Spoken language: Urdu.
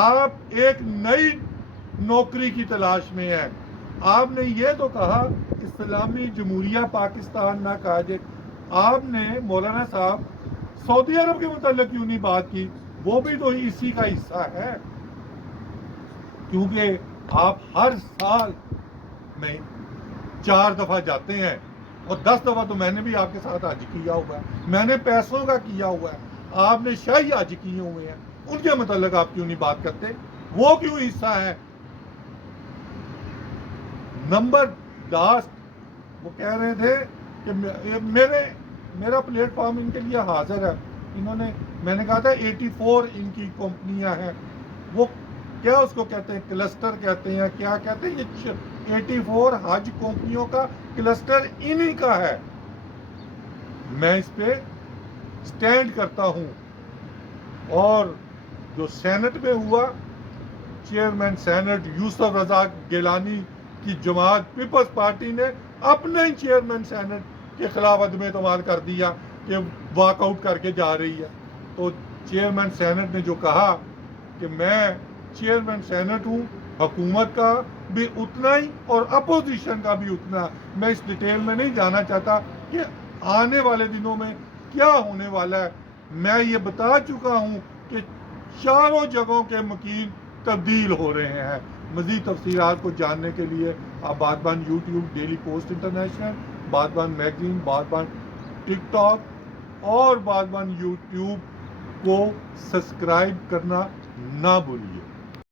آپ ایک نئی نوکری کی تلاش میں ہیں. آپ نے یہ تو کہا اسلامی جمہوریہ پاکستان نہ کہا جائے. آپ نے مولانا صاحب سعودی عرب کے متعلق کیوں نہیں بات کی؟ وہ بھی تو اسی کا حصہ ہے. کیونکہ آپ ہر سال میں 4 دفعہ جاتے ہیں اور 10 دفعہ تو میں نے بھی آپ کے ساتھ حج کیا ہوا ہے. میں نے پیسوں کا کیا ہوا ہے. آپ نے شاہی حج کیے ہوئے ہیں. ان کے متعلق آپ کیوں نہیں بات کرتے؟ وہ کیوں حصہ ہے؟ نمبر لاسٹ وہ کہہ رہے تھے کہ میرا پلیٹ فارم ان کے لیے حاضر ہے. میں نے کہا تھا 84 ان کی کمپنیاں ہیں. وہ کیا اس کو کہتے ہیں؟ کلسٹر کہتے ہیں. کیا کہتے ہیں؟ یہ 84 حج کمپنیوں کا کلسٹر انہی کا ہے. میں اس پہ سٹینڈ کرتا ہوں. اور جو سینٹ میں ہوا، چیئرمین سینٹ یوسف رضا گیلانی کی جماعت پیپلز پارٹی نے اپنے ہی چیئرمین سینٹ کے خلاف عدم اعتماد کر دیا کہ واک آؤٹ کر کے جا رہی ہے. تو چیئرمین سینٹ نے جو کہا کہ میں چیئرمین سینٹ ہوں، حکومت کا بھی اتنا ہی اور اپوزیشن کا بھی اتنا. میں اس ڈیٹیل میں نہیں جانا چاہتا کہ آنے والے دنوں میں کیا ہونے والا ہے. میں یہ بتا چکا ہوں کہ چاروں جگہوں کے مکین تبدیل ہو رہے ہیں. مزید تفصیلات کو جاننے کے لیے آپ Badban YouTube, daily post international, Badban magazine, Badban TikTok اور بادبان یوٹیوب کو سبسکرائب کرنا نہ بھولیے.